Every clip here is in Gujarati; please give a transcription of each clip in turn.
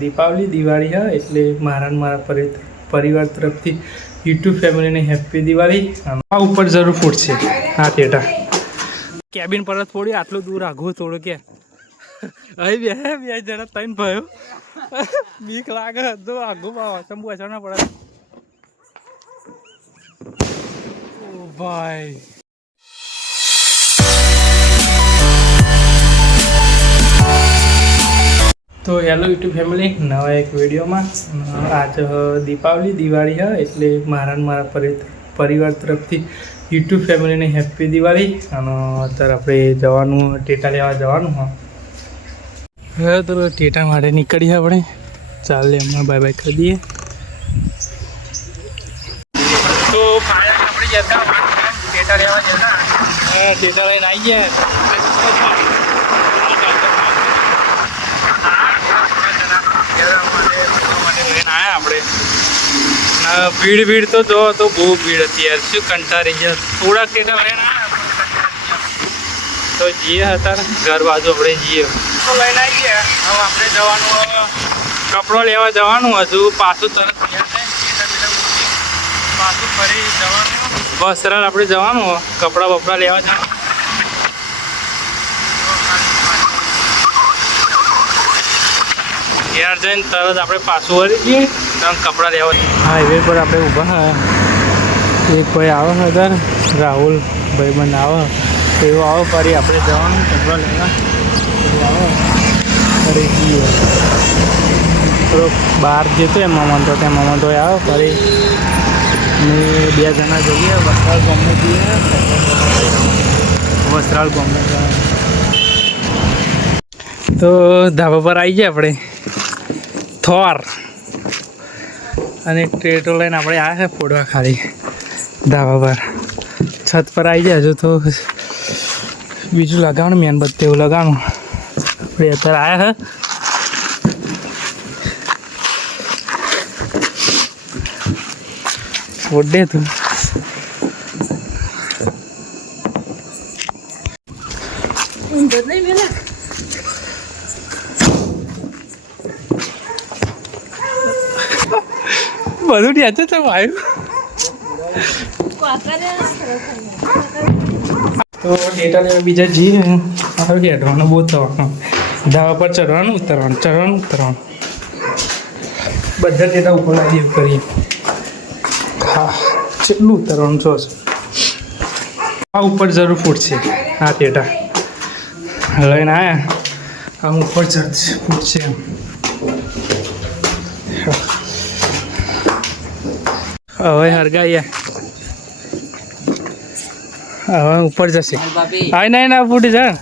દીપાવલી દિવાળી હા એટલે મારા પરિવાર તરફથી યુટ્યુબ ફેમિલીને હેપી દિવાળી. આ ઉપર જરૂર ફૂટશે હા ટેટા કેબિન પર થોડી આટલું દૂર આઘું થોડું કે અહીં બે જણા ત્રણ ભાઈઓ બીક લાગે તો આઘું ચંબુ અચાર ના પડે. ઓ ભાઈ તો હેલો યુટ્યુબ ફેમિલી, નવા એક વિડીયોમાં. આજ દીપાવલી દિવાળી હા એટલે મારા પરિવાર તરફથી યુટ્યુબ ફેમિલીને હેપી દિવાળી. અને અત્યારે આપણે જવાનું ટેટા લેવા જવાનું હા. હવે તો ટેટા માટે નીકળીએ આપણે. ચાલે એમાં બાય બાય કરી દઈએ. તો આપણે જતા ટેટા લેવા જતા ટેટા લઈને આવી ગયા. આપણે ભીડ તો જો તો બહુ ભીડ હતી યાર, શું કંટાળી ગયા. થોડાક ટેટા લઈને તો જઈએ હતા ઘર બાજુ આપણે જઈએ તો લઈને આવી ગયા. હવે આપણે જવાનું કપડો લેવા જવાનું હજુ પાછું તરત પાછું ફરી જવાનું વસ્ત્રાલ આપણે જવાનું કપડાં બપડા લેવા જવાનું. યાર જઈને તરત આપણે પાછું વળી જઈએ કપડાં લેવા. હાઈવે પર આપણે ઊભા હા. એક ભાઈ આવે હતા રાહુલ ભાઈબંધ આવે એવો આવો ફરી આપણે જવાનું કપડાં લેવા આવો ફરી જઈએ. થોડોક બહાર જતો એમ મમતો ત્યાં મમતો આવે ફરી ને બે જણા જઈએ વસ્ત્રાલ ગમે જઈએ. વસ્ત્રાલ ગમે તો ધાબા પર આવી જાય આપણે થોર અને ટેટો લઈને આપણે આવ્યા છે ફોડવા ખાલી ધાબા પર. છત પર આવી જાય હજુ તો બીજું લગાવવાનું મીણબત્તી એવું લગાવવાનું. આપણે અત્યારે આવ્યા છે ફોડે તું. બધું ઠેચે છે ભાઈ. તો ટેટા લેવા બીજા જઈએ. સારું હેઠવાનું બહુ થવાનું. ધાબા પર ચડવાનું ઉતરવાનું બધા ટેટા ઉપર લાવી કરીએ. હા કેટલું ઉતરવાનું છો આ ઉપર જરૂર ફૂટશે હા ટેટા લઈને આવ્યા. આમ ઉપર ફૂટશે એમ. હવે હરગાઈએ હવે ઉપર જશે. આય નહીં ના ફૂટી જા.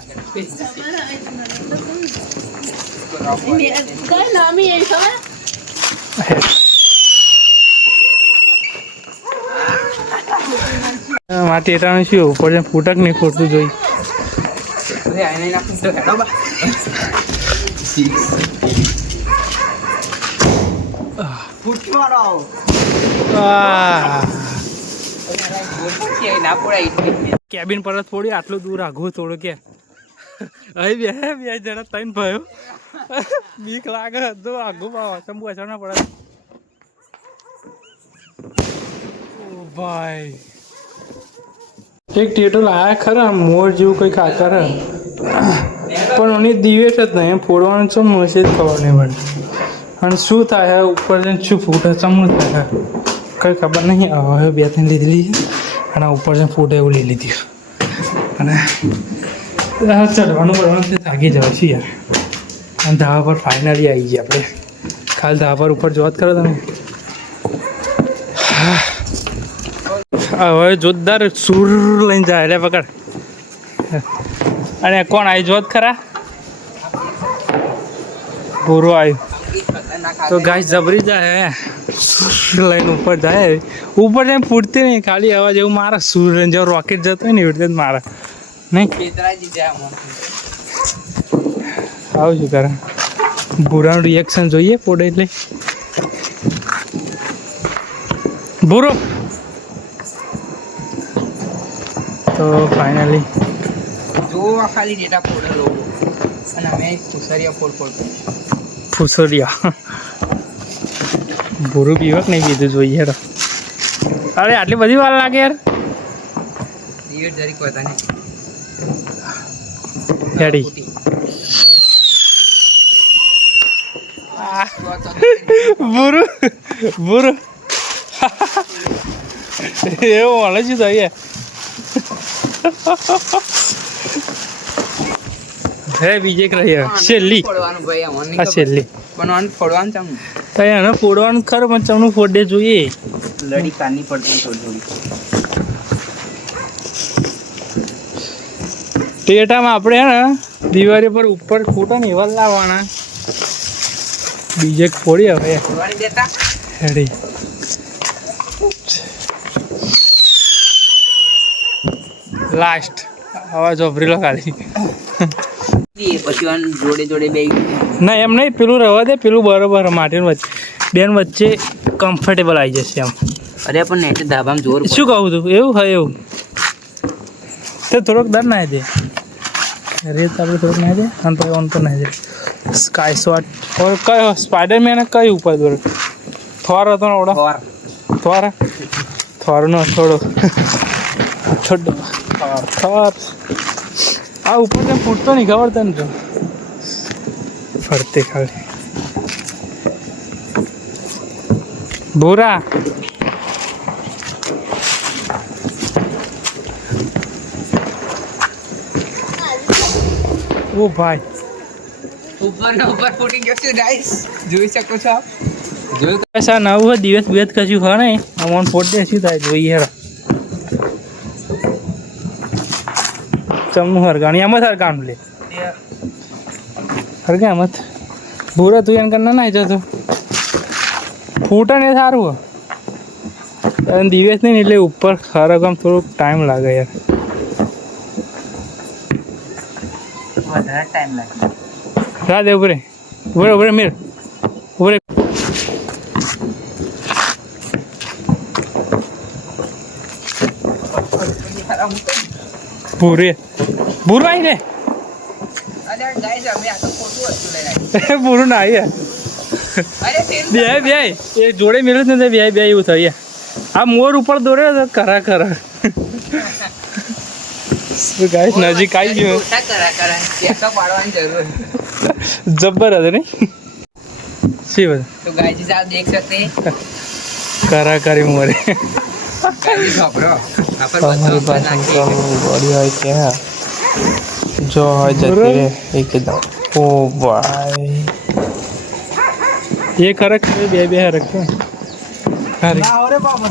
માટી એટાનું શું ઉપર ફૂટક નહીં ફૂટતું જોઈ. કેબિન પર થોડી આટલું દૂર આઘું થોડું કે અહીં બે જણા ત્રણ ભાઈઓ બીક લાગે તો આઘું ચંબુ અચાર ના પડે. ઓ ભાઈ એક ટેટો લાયા ખરા મોર જેવું કંઈક આકાર પણ એની દિવેશ જ નહીં એમ ફોડવાનું છે મળશે જ ખબર નહીં પડે. અને શું થાય ઉપર જઈને શું ફૂટે ચમનું થાય કંઈ ખબર નહીં. હવે બે ત્રણ લીધેલી અને ઉપર જઈને ફૂટે એવું લઈ લીધી અને ચડવાનું પડવાનું થાકી જવાય છે યાર. અને ધાબા પર ફાઇનલી આવી ગયા આપણે. ખાલી ધાબા પર ઉપર જોત કરો તમે. હવે જોરદાર સૂર લઈને જાય એટલે પકડ. અને કોણ આવી જોત ખરા પૂરો આવ્યું તો ગાય જબરી જાય લઈને ઉપર જાય. ઉપર જઈને ફૂટતી નહીં ખાલી અવાજ એવું મારે સૂર જેવો રોકેટ જતો હોય ને એવી રીતે જ મારે નહીં. આવું શું કરે ભૂરાનું રિએક્શન જોઈએ પોડે એટલે ભૂરો. તો ફાઇનલી જો ખાલી ડેટા ફોડેલો અને અમે સુસરિયા ફોડ ફુસોરિયા ભૂરું પીવક નહીં પીધું જોઈએ યાર. અરે આટલી બધી વાર લાગે યાર. હેડી ભૂરું ભૂરું એવું મળે છે થઈએ. હે બીજે રહી છેલ્લી આ છેલ્લી તો એને ફોડવાનું ખરું પણ ચમનું ફોડે જોઈએ. લડી કાની પડતી થોડી ટેટામાં આપણે હે ને દિવાળી પર ઉપર ફોટો ને એવા લાવવાના. બીજે ફોડી હવે હેડી લાસ્ટ આવાજ વાપરી લો ખાલી. પછી જોડે જોડે બે ના એમ નહીં, પેલું રહેવા દે, પેલું બરોબર માટીનું વચ્ચે બેન વચ્ચે કમ્ફર્ટેબલ આવી જશે એમ. અરે પણ નેટ ધાબામાં જોર શું કહું તું એવું હોય એવું તો થોડોક દર ના દે રેત આપણે થોડોક ના દે અને પછી ઓન પર ના દે. સ્કાય શોટ કયો સ્પાઈડરમેન કઈ ઉપર દોર થોર હતો ને ઓડો થોર થોરનો થોડો થોડો થોર આ ઉપર કેમ ફૂટતો નહીં ખબર તને તો ફરતે ખાલી ભૂરા. ઓ ભાઈ ઉપર ને ઉપર ફૂટી ગયો છે ગાઈસ, જોઈ શકો છો આપ. જોયું બસ આ નવું હોય દિવસ બેત કશું ખા નહીં અમોન ફોટ દે શું થાય જોઈએ હેરા ચમનું હરગાણી એમ જ હરગાણું લે હરગા એમ જ ભૂરા તું એને કરના નાઈ જતો ફૂટા ને સારું હોય દિવસ નહીં એટલે ઉપર ખરાબ આમ થોડોક ટાઈમ લાગે યાર. વધારે ટાઈમ લાગે. રાધે ઉભરે ઉભરે ઉભરે મીર ઉભરે. ભૂરે ભૂરું આવી રે ભૂરું ના આવી બે બે એ જોડે મેળવ જ નથી બે બે એવું થઈ આ મોર ઉપર દોરે તો ખરા ખરા ગાઈસ નજીક આવી ગયો જબ્બર હતો ને શી બધા तो गाइस आप देख सकते हैं करा करी मोरे गाइस खबरो हमारे पास बड़ी है क्या जो है जती है एकदम ओ भाई ये खरक बे बे रखे ना अरे बाबा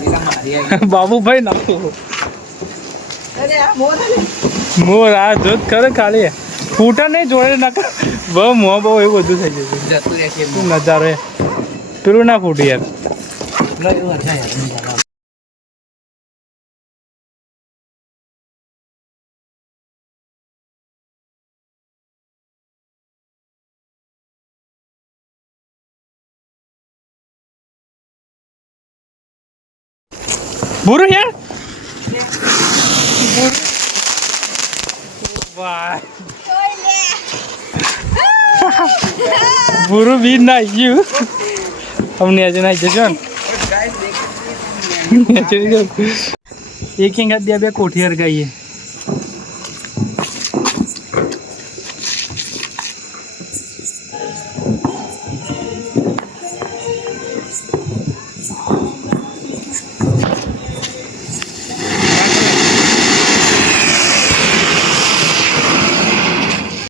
बिना मारी बाबू भाई ना अरे आ मोर मोर आ જોત ખરે ખાલી ફૂટા નહીં જોડે ના બહુ મોં બહુ એવું બધું થઈ જશે જતું રહેશે શું નજારો પેલું ના ફૂટી યાર. ભૂરું યાર ભૂરું બી નાઈ ગયું અમને આજે નાઈ જશો ને એક બે બે કોઠી હરગાઈએ